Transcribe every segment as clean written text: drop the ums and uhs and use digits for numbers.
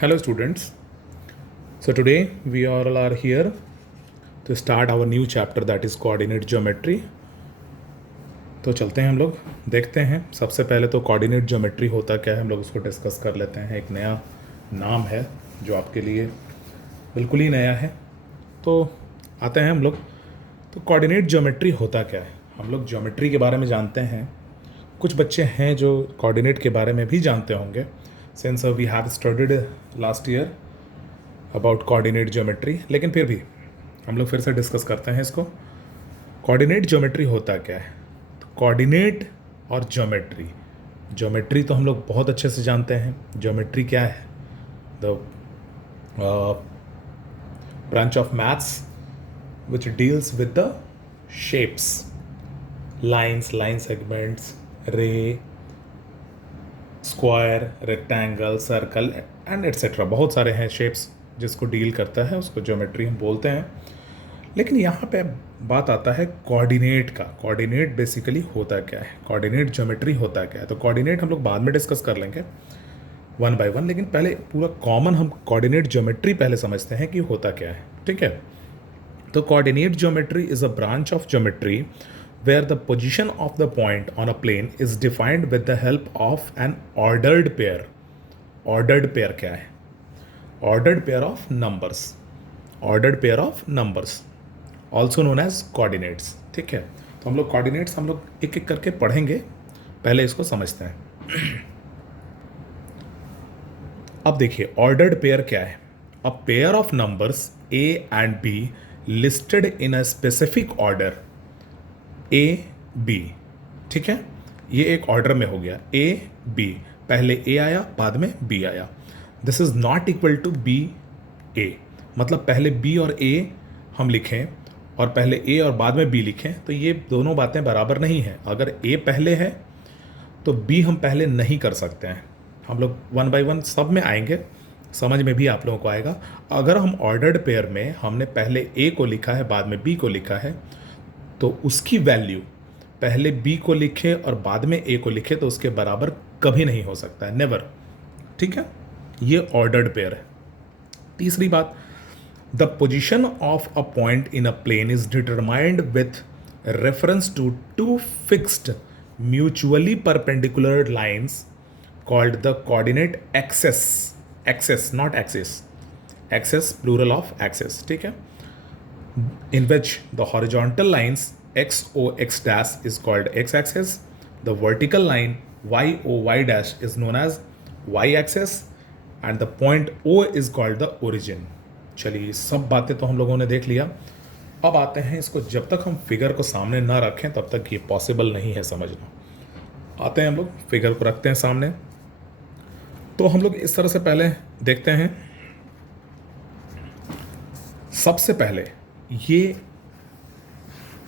Hello students. So today we all are here to start our new chapter that is coordinate geometry. तो चलते हैं हम लोग देखते हैं। सबसे पहले तो कोऑर्डिनेट ज्योमेट्री होता क्या है हम लोग उसको डिस्कस कर लेते हैं। एक नया नाम है जो आपके लिए बिल्कुल ही नया है। तो आते हैं हम लोग। तो कोऑर्डिनेट ज्योमेट्री होता क्या है, हम लोग ज्योमेट्री के बारे में जानते हैं। कुछ बच्चे हैं जो कोऑर्डिनेट के बारे में भी जानते होंगे, since we have studied last year about coordinate geometry, लेकिन फिर भी हम लोग फिर से डिस्कस करते हैं इसको। कोऑर्डिनेट ज्योमेट्री होता क्या है? तो कोऑर्डिनेट और ज्योमेट्री, ज्योमेट्री तो हम लोग बहुत अच्छे से जानते हैं। ज्योमेट्री क्या है? The branch of maths which deals with the shapes, lines, line segments, ray, square, rectangle, circle and etc. बहुत सारे हैं शेप्स जिसको डील करता है, उसको ज्योमेट्री हम बोलते हैं। लेकिन यहाँ पे बात आता है कोऑर्डिनेट का। कोऑर्डिनेट बेसिकली होता क्या है, कोऑर्डिनेट ज्योमेट्री होता क्या है? तो कोऑर्डिनेट हम लोग बाद में डिस्कस कर लेंगे वन बाय वन, लेकिन पहले पूरा कॉमन हम कोऑर्डिनेट ज्योमेट्री पहले समझते हैं कि होता क्या है। ठीक है, तो coordinate geometry is a branch of geometry where the position of the point on a plane is defined with the help of an ordered pair. Ordered pair क्या है? Ordered pair of numbers. Ordered pair of numbers, also known as coordinates. ठीक है, तो हम लोग coordinates हम लोग एक एक करके पढ़ेंगे, पहले इसको समझते हैं। अब देखिए ordered pair क्या है? A pair of numbers a and b listed in a specific order A B। ठीक है, ये एक ऑर्डर में हो गया A B, पहले A आया बाद में B आया। This is not equal to B A, मतलब पहले B और A हम लिखें और पहले A और बाद में B लिखें तो ये दोनों बातें बराबर नहीं हैं। अगर A पहले है तो B हम पहले नहीं कर सकते हैं। हम लोग वन बाय वन सब में आएंगे, समझ में भी आप लोगों को आएगा। अगर हम ऑर्डर्ड पेयर में हमने पहले ए को लिखा है बाद में बी को लिखा है तो उसकी वैल्यू पहले बी को लिखे और बाद में ए को लिखे तो उसके बराबर कभी नहीं हो सकता है, नेवर। ठीक है, ये ऑर्डर्ड पेयर है। तीसरी बात, the position of a point in a plane is determined with reference to two fixed mutually perpendicular lines called the coordinate axes. Axes not axis, axes plural of axes. ठीक है, in which the horizontal lines x o x dash is called x axis, the vertical line y o y dash is known as y axis and the point o is called the origin। चलिए सब बातें तो हम लोगों ने देख लिया। अब आते हैं इसको, जब तक हम फिगर को सामने ना रखें तब तक ये पॉसिबल नहीं है समझना। आते हैं हम लोग फिगर को रखते हैं सामने, तो हम लोग इस तरह से पहले देखते हैं। सबसे पहले ये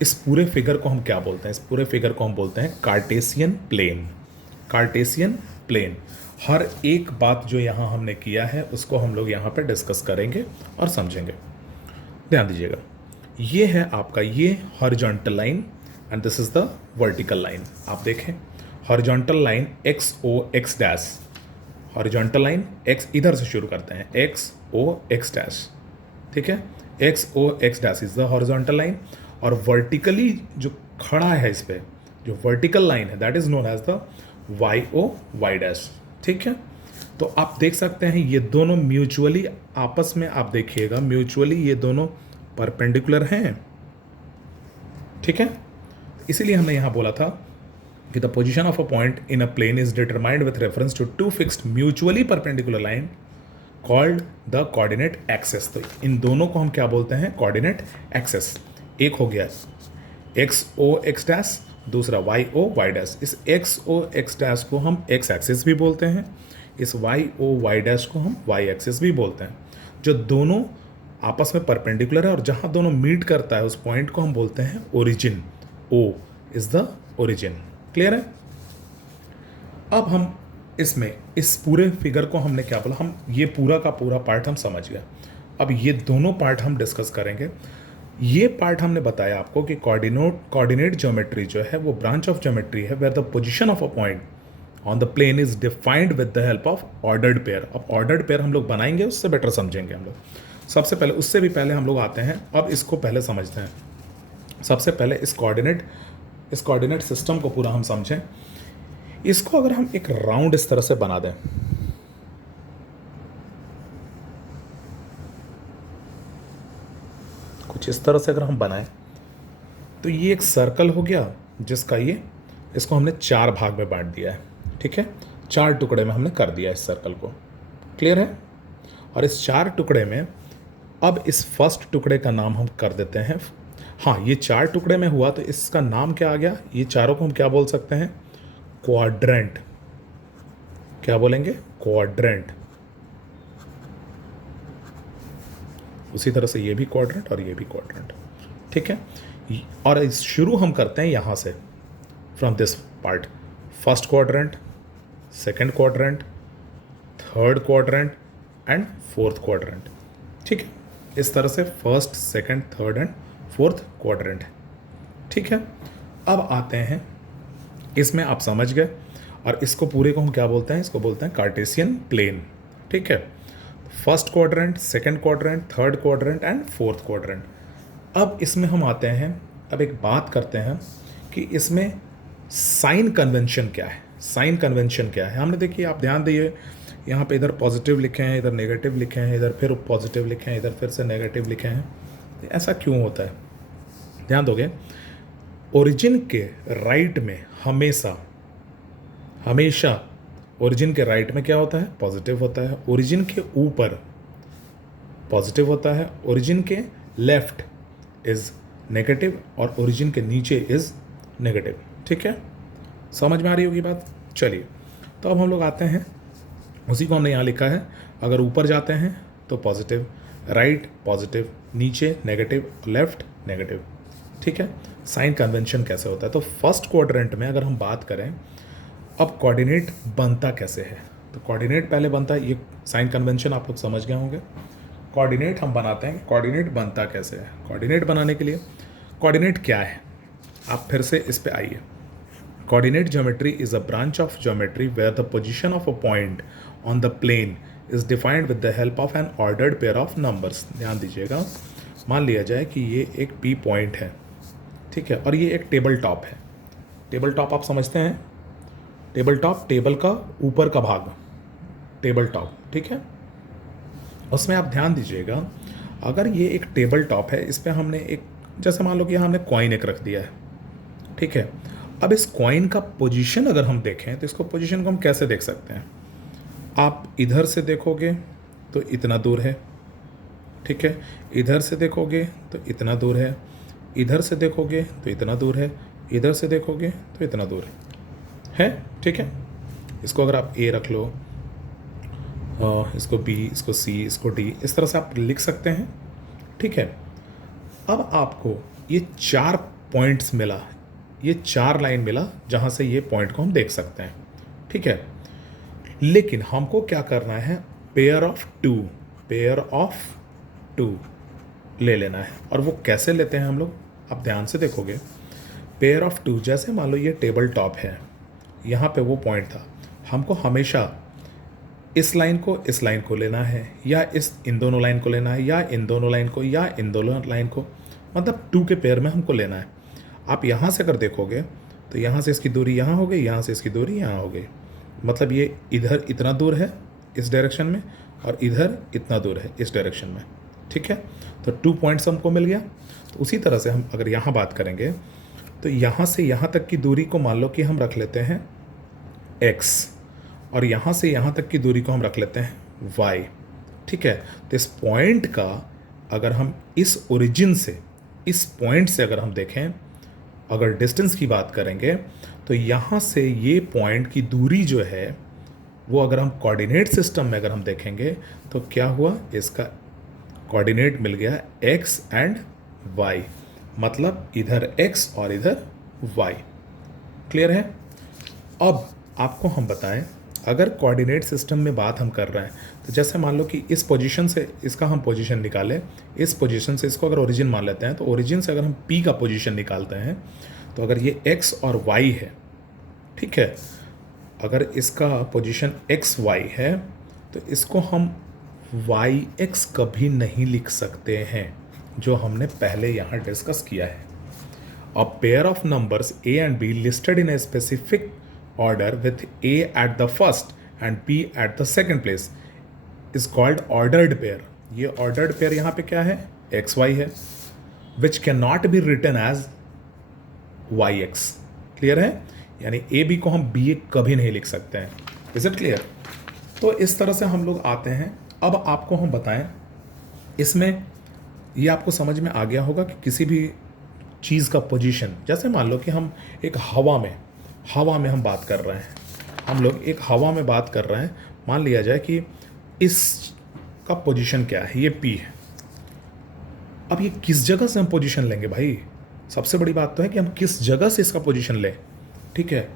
इस पूरे फिगर को हम क्या बोलते हैं? इस पूरे फिगर को हम बोलते हैं कार्टेशियन प्लेन। कार्टेशियन प्लेन, हर एक बात जो यहाँ हमने किया है उसको हम लोग यहाँ पे डिस्कस करेंगे और समझेंगे। ध्यान दीजिएगा, ये है आपका ये horizontal line and this is the vertical line. आप देखें horizontal line x O x dash, horizontal line x इधर से शुरू करते हैं एक्स ओ एक्स डैश। ठीक है, X O x dash is the horizontal line और वर्टिकली जो खड़ा है इस पे जो वर्टिकल लाइन है that is known as the Y O Y dash. ठीक है, तो आप देख सकते हैं ये दोनों म्यूचुअली आपस में, आप देखिएगा म्यूचुअली ये दोनों परपेंडिकुलर हैं। ठीक है, इसीलिए हमने यहाँ बोला था कि the position of a point in a plane is determined with reference to two fixed mutually perpendicular line called the coordinate axis। तो इन दोनों को हम क्या बोलते हैं? Coordinate axes. एक हो गया एक्स ओ एक्स डैश, दूसरा वाई ओ वाई डैश। इस एक्स ओ एक्स डैश को हम एक्स एक्सिस भी बोलते हैं, इस वाई ओ वाई डैश को हम वाई एक्सिस भी बोलते हैं। जो दोनों आपस में परपेंडिकुलर है और जहाँ दोनों मीट करता है उस पॉइंट को हम बोलते हैं origin. O is the origin. Clear है? अब हम इसमें इस पूरे फिगर को हमने क्या बोला, हम ये पूरा का पूरा पार्ट हम समझ गए। अब ये दोनों पार्ट हम डिस्कस करेंगे। ये पार्ट हमने बताया आपको कि कोऑर्डिनेट ज्योमेट्री जो है वो ब्रांच ऑफ ज्योमेट्री है where the position of a point on the plane is defined with the help of ordered pair. अब ऑर्डर्ड पेयर हम लोग बनाएंगे, उससे बेटर समझेंगे हम लोग। सबसे पहले, उससे भी पहले हम लोग आते हैं, अब इसको पहले समझते हैं। सबसे पहले इस कोऑर्डिनेट सिस्टम को पूरा हम समझें। इसको अगर हम एक राउंड इस तरह से बना दें, कुछ इस तरह से अगर हम बनाएं, तो ये एक सर्कल हो गया जिसका इसको हमने 4 भाग में बांट दिया है। ठीक है, 4 टुकड़े में हमने कर दिया इस सर्कल को। क्लियर है? और इस 4 टुकड़े में अब इस फर्स्ट टुकड़े का नाम हम कर देते हैं, हाँ ये 4 टुकड़े में हुआ तो इसका नाम क्या आ गया? ये चारों को हम क्या बोल सकते हैं? क्वाड्रेंट। क्या बोलेंगे? क्वाड्रेंट। उसी तरह से ये भी क्वाड्रेंट और ये भी क्वाड्रेंट। ठीक है, और शुरू हम करते हैं यहां से, from this part. First quadrant, second quadrant, third quadrant and fourth quadrant. ठीक है, इस तरह से first, second, third and fourth quadrant है। ठीक है, अब आते हैं इसमें, आप समझ गए। और इसको पूरे को हम क्या बोलते हैं? इसको बोलते हैं कार्टेशियन प्लेन। ठीक है, first quadrant, second quadrant, third quadrant and fourth quadrant. अब इसमें हम आते हैं, अब एक बात करते हैं कि इसमें साइन कन्वेंशन क्या है। साइन कन्वेंशन क्या है? हमने देखिए, आप ध्यान दीजिए, यहाँ पे इधर पॉजिटिव लिखे हैं, इधर नेगेटिव लिखे हैं, इधर फिर पॉजिटिव लिखे हैं, इधर फिर से नेगेटिव लिखे हैं। ऐसा क्यों होता है? ध्यान दोगे, ओरिजिन के राइट में हमेशा ओरिजिन के राइट में क्या होता है? पॉजिटिव होता है। ओरिजिन के ऊपर पॉजिटिव होता है, ओरिजिन के लेफ्ट इज नेगेटिव और ओरिजिन के नीचे इज नेगेटिव। ठीक है, समझ में आ रही होगी बात? चलिए, तो अब हम लोग आते हैं, उसी को हमने यहाँ लिखा है, अगर ऊपर जाते हैं तो पॉजिटिव, राइट पॉजिटिव, नीचे नेगेटिव, लेफ्ट नेगेटिव। ठीक है, साइन कन्वेंशन कैसे होता है? तो फर्स्ट क्वाड्रेंट में अगर हम बात करें, अब कोऑर्डिनेट बनता कैसे है? तो कोऑर्डिनेट पहले बनता है, ये साइन कन्वेंशन आप लोग समझ गए होंगे। कोऑर्डिनेट हम बनाते हैं, कोऑर्डिनेट बनता कैसे है? कोऑर्डिनेट बनाने के लिए, कोऑर्डिनेट क्या है? आप फिर से इस पे आइए। Coordinate geometry is a branch of geometry where the position of a point on the plane is defined with the help of an ordered pair of numbers. ध्यान दीजिएगा, मान लिया जाए कि ये एक पी पॉइंट है, ठीक है, और ये एक टेबल टॉप है। टेबल टॉप आप समझते हैं? टेबल टॉप, टेबल का ऊपर का भाग, टेबल टॉप। ठीक है, उसमें आप ध्यान दीजिएगा, अगर ये एक टेबल टॉप है, इस पर हमने एक, जैसे मान लो कि यहाँ हमने कॉइन एक रख दिया है। ठीक है, अब इस कॉइन का पोजीशन अगर हम देखें तो इसको, पोजीशन को हम कैसे देख सकते हैं? आप इधर से देखोगे तो इतना दूर है। ठीक है, इधर से देखोगे तो इतना दूर है, इधर से देखोगे तो इतना दूर है, इधर से देखोगे तो इतना दूर है। ठीक है, इसको अगर आप ए रख लो, इसको बी, इसको सी, इसको डी, इस तरह से आप लिख सकते हैं। ठीक है, अब आपको ये 4 पॉइंट्स मिला, ये 4 लाइन मिला जहाँ से ये पॉइंट को हम देख सकते हैं। ठीक है, लेकिन हमको क्या करना है? पेयर ऑफ टू ले लेना है। और वो कैसे लेते हैं हम लोग? आप ध्यान से देखोगे, पेयर ऑफ 2, जैसे मान लो ये टेबल टॉप है, यहाँ पे वो पॉइंट था, हमको हमेशा इस लाइन को लेना है, या इन दोनों लाइन को लेना है, या इन दोनों लाइन को, या इन दोनों लाइन को, मतलब 2 के पेयर में हमको लेना है। आप यहाँ से अगर देखोगे तो यहाँ से इसकी दूरी यहाँ हो गई, यहाँ से इसकी दूरी यहाँ हो गई, मतलब ये इधर इतना दूर है इस डायरेक्शन में, और इधर इतना दूर है इस डायरेक्शन में। ठीक है, तो 2 पॉइंट्स हमको मिल गया। तो उसी तरह से हम अगर यहाँ बात करेंगे तो यहाँ से यहाँ तक की दूरी को मान लो कि हम रख लेते हैं x, और यहाँ से यहाँ तक की दूरी को हम रख लेते हैं y। ठीक है, तो इस पॉइंट का अगर हम इस ओरिजिन से, इस पॉइंट से अगर हम देखें, अगर डिस्टेंस की बात करेंगे, तो यहाँ से ये पॉइंट की दूरी जो है वो अगर हम कोऑर्डिनेट सिस्टम में अगर हम देखेंगे तो क्या हुआ? इसका कोऑर्डिनेट मिल गया x एंड y, मतलब इधर x और इधर y। क्लियर है? अब आपको हम बताएं, अगर कोऑर्डिनेट सिस्टम में बात हम कर रहे हैं तो जैसे मान लो कि इस पोजीशन से इसका हम पोजीशन निकालें, इस पोजीशन से इसको अगर ओरिजिन मान लेते हैं, तो ओरिजिन से अगर हम p का पोजीशन निकालते हैं तो अगर ये x और y है, ठीक है, अगर इसका पोजीशन एक्स वाई है तो इसको हम वाई एक्स कभी नहीं लिख सकते हैं, जो हमने पहले यहाँ डिस्कस किया है। A pair of numbers A and B listed in a specific order with A at the first and B at the second place is called ordered pair. ये ऑर्डर्ड पेयर यहाँ पे क्या है, एक्स वाई है, which can not be written as Y X. Clear है? यानी A B को हम बी ए कभी नहीं लिख सकते हैं। Is it clear? तो इस तरह से हम लोग आते हैं। अब आपको हम बताएं, इसमें ये आपको समझ में आ गया होगा कि किसी भी चीज़ का पोजीशन, जैसे मान लो कि हम एक हवा में हम बात कर रहे हैं, हम लोग एक हवा में बात कर रहे हैं, मान लिया जाए कि इसका पोजीशन क्या है, ये पी है। अब ये किस जगह से हम पोजीशन लेंगे भाई? सबसे बड़ी बात तो है कि हम किस जगह से इसका पोजीशन लें। ठीक है,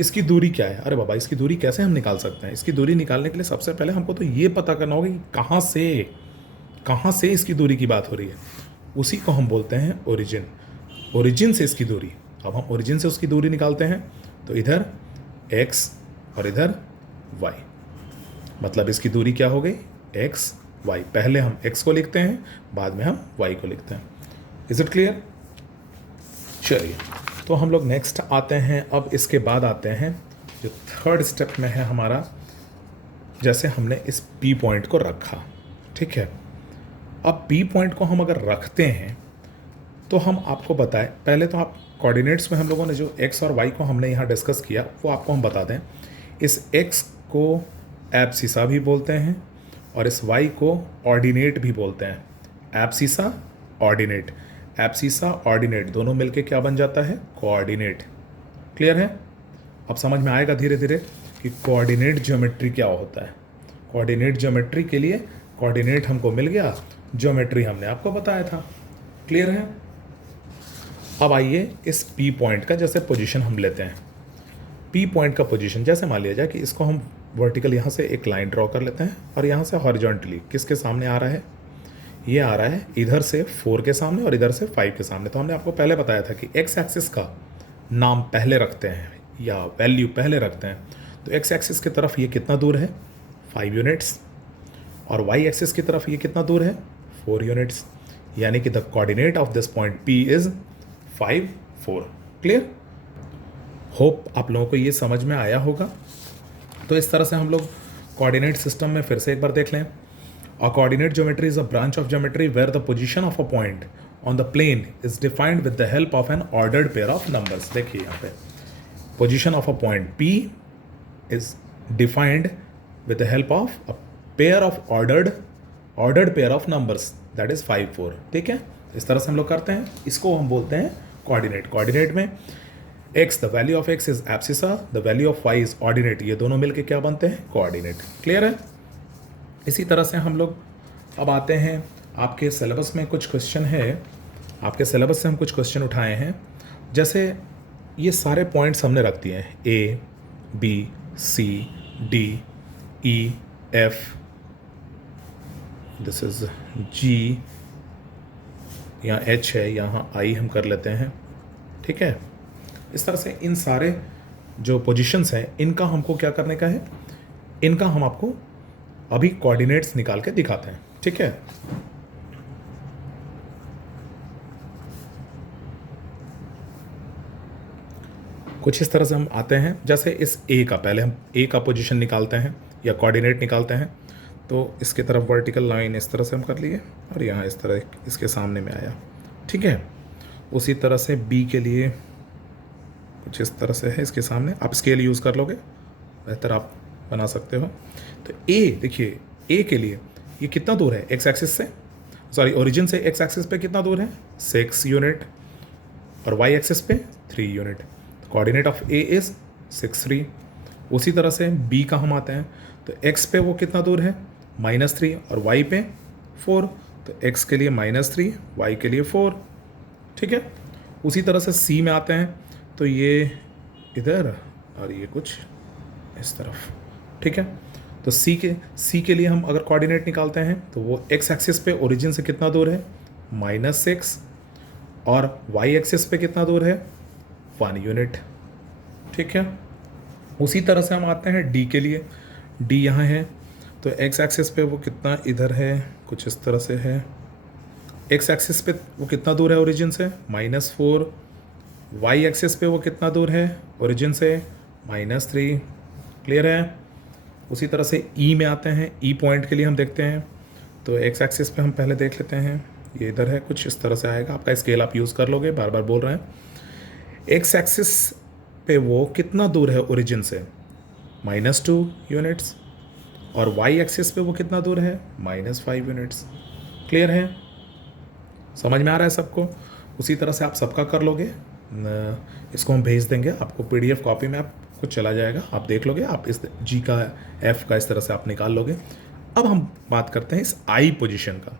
इसकी दूरी क्या है? अरे बाबा, इसकी दूरी कैसे हम निकाल सकते हैं? इसकी दूरी निकालने के लिए सबसे पहले हमको तो ये पता करना होगा कि कहाँ से इसकी दूरी की बात हो रही है। उसी को हम बोलते हैं ओरिजिन से इसकी दूरी। अब हम ओरिजिन से उसकी दूरी निकालते हैं तो इधर x और इधर y, मतलब इसकी दूरी क्या हो गई, x y। पहले हम x को लिखते हैं, बाद में हम y को लिखते हैं। Is it clear? चलिए, तो हम लोग नेक्स्ट आते हैं। अब इसके बाद आते हैं जो थर्ड स्टेप में है हमारा, जैसे हमने इस P पॉइंट को रखा। ठीक है, अब P पॉइंट को हम अगर रखते हैं तो हम आपको बताएं, पहले तो आप कोऑर्डिनेट्स में हम लोगों ने जो x और y को हमने यहाँ डिस्कस किया वो आपको हम बता दें। इस x को एब्सिसा भी बोलते हैं और इस y को ऑर्डिनेट भी बोलते हैं। एब्सिसा ऑर्डिनेट, एब्सिसा ऑर्डिनेट दोनों मिलके क्या बन जाता है, कोऑर्डिनेट। क्लियर है? अब समझ में आएगा धीरे धीरे कि कोऑर्डिनेट ज्योमेट्री क्या होता है। कोऑर्डिनेट ज्योमेट्री के लिए कोऑर्डिनेट हमको मिल गया, ज्योमेट्री हमने आपको बताया था। क्लियर है? अब आइए इस P पॉइंट का जैसे पोजीशन हम लेते हैं। P पॉइंट का पोजीशन जैसे मान लिया जाए कि इसको हम वर्टिकल यहाँ से एक लाइन ड्रॉ कर लेते हैं और यहाँ से हॉरिजॉन्टली किसके सामने आ रहा है, ये आ रहा है इधर से 4 के सामने और इधर से 5 के सामने। तो हमने आपको पहले बताया था कि एक्स एक्सिस का नाम पहले रखते हैं या वैल्यू पहले रखते हैं। तो एक्स एक्सिस की तरफ ये कितना दूर है, 5 यूनिट्स, और वाई एक्सिस की तरफ ये कितना दूर है, 4 यूनिट्स। यानी कि the coordinate of this point P is 5, 4। Clear? Hope आप लोगों को ये समझ में आया होगा। तो इस तरह से हम लोग कोऑर्डिनेट सिस्टम में फिर से एक बार देख लें। A coordinate geometry is a branch of geometry where the position of a point on the plane is defined with the help of an ordered pair of numbers। देखिए यहाँ पे position of a point P is defined with the help of a pair of ordered pair of numbers, that is 5, 4। ठीक है, इस तरह से हम लोग करते हैं। इसको हम बोलते हैं कोऑर्डिनेट। कोऑर्डिनेट में x, the value of x is abscissa, the value of y is ordinate, ये दोनों मिलके क्या बनते हैं, कोऑर्डिनेट। क्लियर है? इसी तरह से हम लोग अब आते हैं, आपके सिलेबस में कुछ क्वेश्चन है, आपके सिलेबस से हम कुछ क्वेश्चन उठाए हैं। जैसे ये सारे पॉइंट्स हमने रख दिए हैं, A, B, C, D, E, F, this is G, यहाँ H है, यहाँ I हम कर लेते हैं। ठीक है, इस तरह से इन सारे जो पोजीशंस हैं इनका हमको क्या करने का है, इनका हम आपको अभी कोऑर्डिनेट्स निकाल के दिखाते हैं। ठीक है, कुछ इस तरह से हम आते हैं। जैसे इस A का, पहले हम A का पोजीशन निकालते हैं या कोऑर्डिनेट निकालते हैं। तो इसके तरफ वर्टिकल लाइन इस तरह से हम कर लिए और यहाँ इस तरह इसके सामने में आया। ठीक है, उसी तरह से B के लिए कुछ इस तरह से है इसके सामने। आप स्केल यूज़ कर लोगे बेहतर आप बना सकते हो। तो A देखिए, A के लिए ये कितना दूर है एक्स एक्सिस से, सॉरी ओरिजिन से एक्स एक्सिस पे कितना दूर है, 6 यूनिट, और वाई एक्सिस पे 3 unit. Coordinate of A is 6, 3। उसी तरह से B का हम आते हैं, तो x पे वो कितना दूर है, -3, और y पे 4। तो x के लिए -3, y के लिए 4। ठीक है, उसी तरह से C में आते हैं, तो ये इधर और ये कुछ इस तरफ। ठीक है, तो C के लिए हम अगर कोऑर्डिनेट निकालते हैं तो वो x एक्सिस पे ओरिजिन से कितना दूर है, -6, और y एक्सिस पे कितना दूर है, 1 यूनिट। ठीक है, उसी तरह से हम आते हैं डी के लिए। डी यहाँ है तो एक्स एक्सिस पे वो कितना इधर है, कुछ इस तरह से है। एक्स एक्सिस पे वो कितना दूर है ओरिजिन से, -4। वाई एक्सिस पे वो कितना दूर है ओरिजिन से, -3। क्लियर है। उसी तरह से ई में आते हैं। ई पॉइंट के लिए हम देखते हैं तो एक्स एक्सिस पे हम पहले देख लेते हैं, ये इधर है, कुछ इस तरह से आएगा। आपका स्केल आप यूज़ कर लोगे, बार बार बोल रहे हैं। एक्स एक्सिस पे वो कितना दूर है ओरिजिन से, -2 यूनिट्स। और वाई एक्सिस पे वो कितना दूर है, -5 यूनिट्स। क्लियर है, समझ में आ रहा है सबको। उसी तरह से आप सबका कर लोगे। इसको हम भेज देंगे आपको PDF कॉपी में, आपको चला जाएगा, आप देख लोगे। आप इस G का F का इस तरह से आप निकाल लोगे। अब हम बात करते हैं इस I पोजीशन का।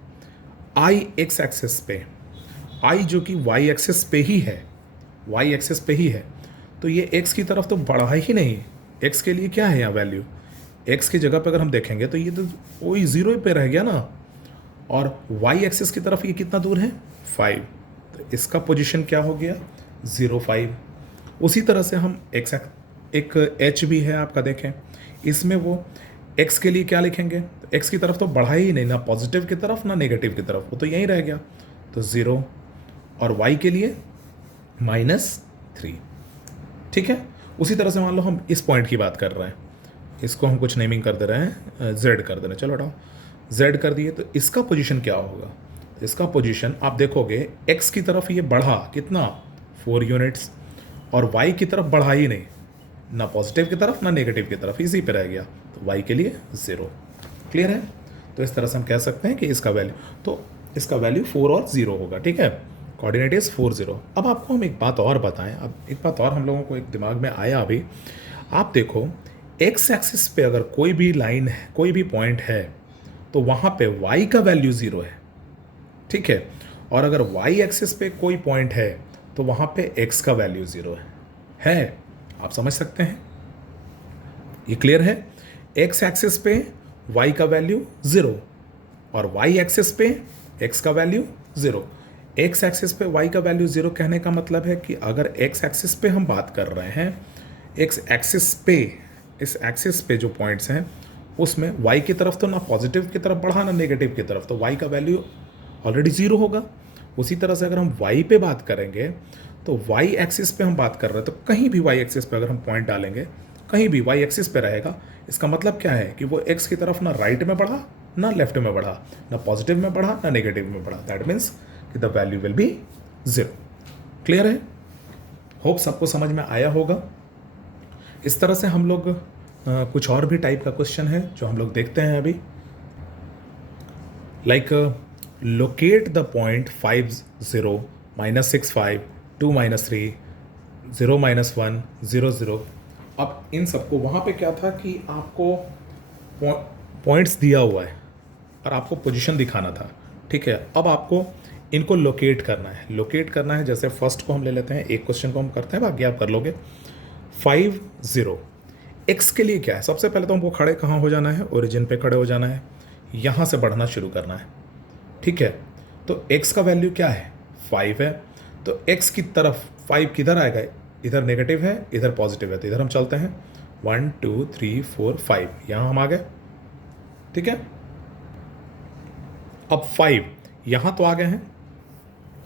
I एक्स एक्सिस पे, I जो कि Y एक्सिस पे ही है, Y एक्सिस पे ही है, तो ये X की तरफ तो बढ़ा ही नहीं। X के लिए क्या है यहाँ वैल्यू, X की जगह पे अगर हम देखेंगे तो ये तो वही 0 पे रह गया ना। और Y एक्सिस की तरफ ये कितना दूर है, 5, तो इसका पोजीशन क्या हो गया, 0, 5। उसी तरह से हम एक H भी है आपका, देखें इसमें वो X के लिए क्या लिखेंगे, तो X की तरफ तो बढ़ा ही नहीं, ना पॉजिटिव की तरफ ना नेगेटिव की तरफ, वो तो यहीं रह गया, तो 0। और Y के लिए -3। ठीक है। उसी तरह से मान लो हम इस पॉइंट की बात कर रहे हैं, इसको हम कुछ नेमिंग कर दे रहे हैं, Z कर दे रहे हैं, चलो हटाओ, Z कर दिए, तो इसका पोजीशन क्या होगा, तो इसका पोजीशन आप देखोगे X की तरफ ये बढ़ा कितना, 4 यूनिट्स। और Y की तरफ बढ़ा ही नहीं, ना पॉजिटिव की तरफ ना नेगेटिव की तरफ, इसी पे रह गया, तो Y के लिए 0। क्लियर है। तो इस तरह से हम कह सकते हैं कि इसका वैल्यू, तो इसका वैल्यू 4 और 0 होगा। ठीक है, कोऑर्डिनेट इज 4, 0। अब आपको हम एक बात और बताएं, अब एक बात और हम लोगों को एक दिमाग में आया अभी। आप देखो एक्स एक्सिस पे अगर कोई भी लाइन है, कोई भी पॉइंट है, तो वहाँ पे Y का वैल्यू 0 है। ठीक है। और अगर Y एक्सिस पे कोई पॉइंट है तो वहाँ पे X का वैल्यू 0 है। आप समझ सकते हैं, ये क्लियर है। X एक्सिस पे Y का वैल्यू 0 और Y एक्सिस पे X का वैल्यू 0। X एक्सिस पे Y का वैल्यू 0 कहने का मतलब है कि अगर X एक्सिस पे हम बात कर रहे हैं, X एक्सिस पे, इस एक्सिस पे जो पॉइंट्स हैं उसमें Y की तरफ तो ना पॉजिटिव की तरफ बढ़ा ना नेगेटिव की तरफ, तो Y का वैल्यू ऑलरेडी 0 होगा। उसी तरह से अगर हम Y पे बात करेंगे तो Y एक्सिस पे हम बात कर रहे हैं, तो कहीं भी Y एक्सिस पे अगर हम पॉइंट डालेंगे, कहीं भी Y एक्सिस पे रहेगा, इसका मतलब क्या है कि वो X की तरफ ना राइट में बढ़ा ना लेफ्ट में बढ़ा, ना पॉजिटिव में बढ़ा ना नेगेटिव में बढ़ा। दैट मीन्स कि the value will be 0। Clear है। होप सबको समझ में आया होगा। इस तरह से हम लोग कुछ और भी टाइप का क्वेश्चन है जो हम लोग देखते हैं अभी, लाइक लोकेट द पॉइंट 5, 0, -6, 5, 2, -3, 0, -1, 0, 0। अब इन सबको वहाँ पे क्या था कि आपको पॉइंट्स दिया हुआ है और आपको पोजीशन दिखाना था। ठीक है। अब आपको इनको लोकेट करना है। लोकेट करना है, जैसे फर्स्ट को हम ले लेते हैं, एक क्वेश्चन को हम करते हैं, बाकी आप कर लोगे। 5, 0 एक्स के लिए क्या है, सबसे पहले तो हमको खड़े कहाँ हो जाना है, ओरिजिन पे खड़े हो जाना है, यहाँ से बढ़ना शुरू करना है। ठीक है। तो एक्स का वैल्यू क्या है, 5 है, तो एक्स की तरफ 5 किधर आएगा, इधर नेगेटिव है इधर पॉजिटिव है, तो इधर हम चलते हैं 1, 2, 3, 4, 5, यहाँ हम आ गए। ठीक है। अब 5 यहाँ तो आ गए हैं।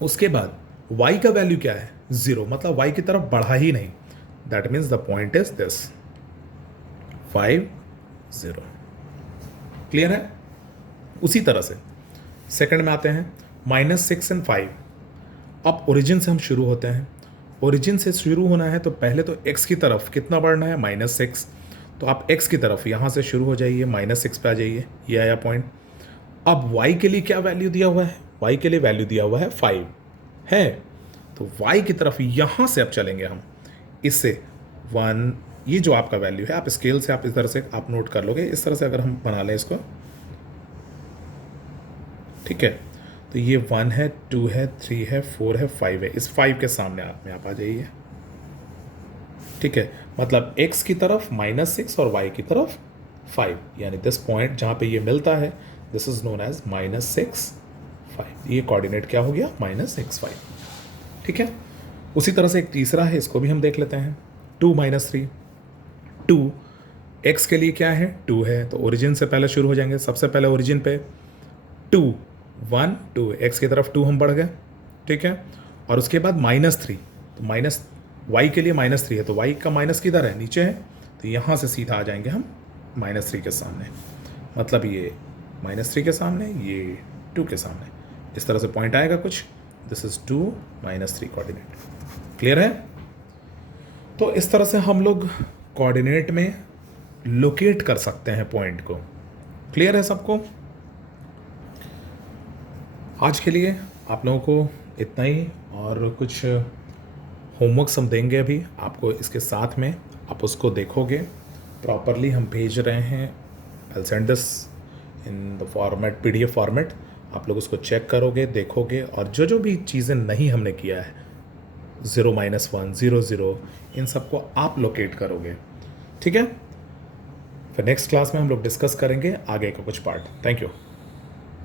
उसके बाद y का वैल्यू क्या है, 0, मतलब y की तरफ बढ़ा ही नहीं। That means the point is this 5, 0। Clear है। उसी तरह से सेकंड में आते हैं, -6 और 5। अब ओरिजिन से हम शुरू होते हैं। ओरिजिन से शुरू होना है तो पहले तो x की तरफ कितना बढ़ना है, -6, तो आप x की तरफ यहाँ से शुरू हो जाइए, -6 पे आ जाइए, ये आया पॉइंट। अब y के लिए क्या वैल्यू दिया हुआ है, y के लिए वैल्यू दिया हुआ है 5 है, तो y की तरफ यहाँ से अब चलेंगे हम, इससे 1, ये जो आपका वैल्यू है, आप स्केल से आप इस तरह से आप नोट कर लोगे, इस तरह से अगर हम बना लें इसको। ठीक है। तो ये 1 है, 2 है, 3 है, 4 है, 5 है, इस 5 के सामने आप आ जाइए। ठीक है। मतलब x की तरफ -6 और y की तरफ 5, यानी दिस पॉइंट जहाँ पे ये मिलता है, दिस इज नोन एज -6, 5। ये कोऑर्डिनेट क्या हो गया, -6, 5। ठीक है। उसी तरह से एक तीसरा है, इसको भी हम देख लेते हैं, 2, -3। 2, x के लिए क्या है 2 है, तो ओरिजिन से पहले शुरू हो जाएंगे। सबसे पहले ओरिजिन पे 2 1 2, x की तरफ 2 हम बढ़ गए, ठीक है। और उसके बाद -3, तो माइनस y के लिए -3 है, तो y का माइनस किधर है, नीचे है, तो यहाँ से सीधा आ जाएंगे हम -3 के सामने, मतलब ये -3 के सामने, ये 2 के सामने, इस तरह से पॉइंट आएगा कुछ। This is 2 -3 coordinate. क्लियर है? तो इस तरह से हम लोग कोऑर्डिनेट में लोकेट कर सकते हैं पॉइंट को। क्लियर है सबको? आज के लिए आप लोगों को इतना ही, और कुछ होमवर्क्स हम देंगे अभी आपको, इसके साथ में आप उसको देखोगे प्रॉपरली। हम भेज रहे हैं, I send this in the format, PDF format. आप लोग उसको चेक करोगे, देखोगे, और जो जो भी चीज़ें नहीं हमने किया है, 0 -1 0 0, इन सबको आप लोकेट करोगे, ठीक है। फिर नेक्स्ट क्लास में हम लोग डिस्कस करेंगे आगे का कुछ पार्ट। Thank you.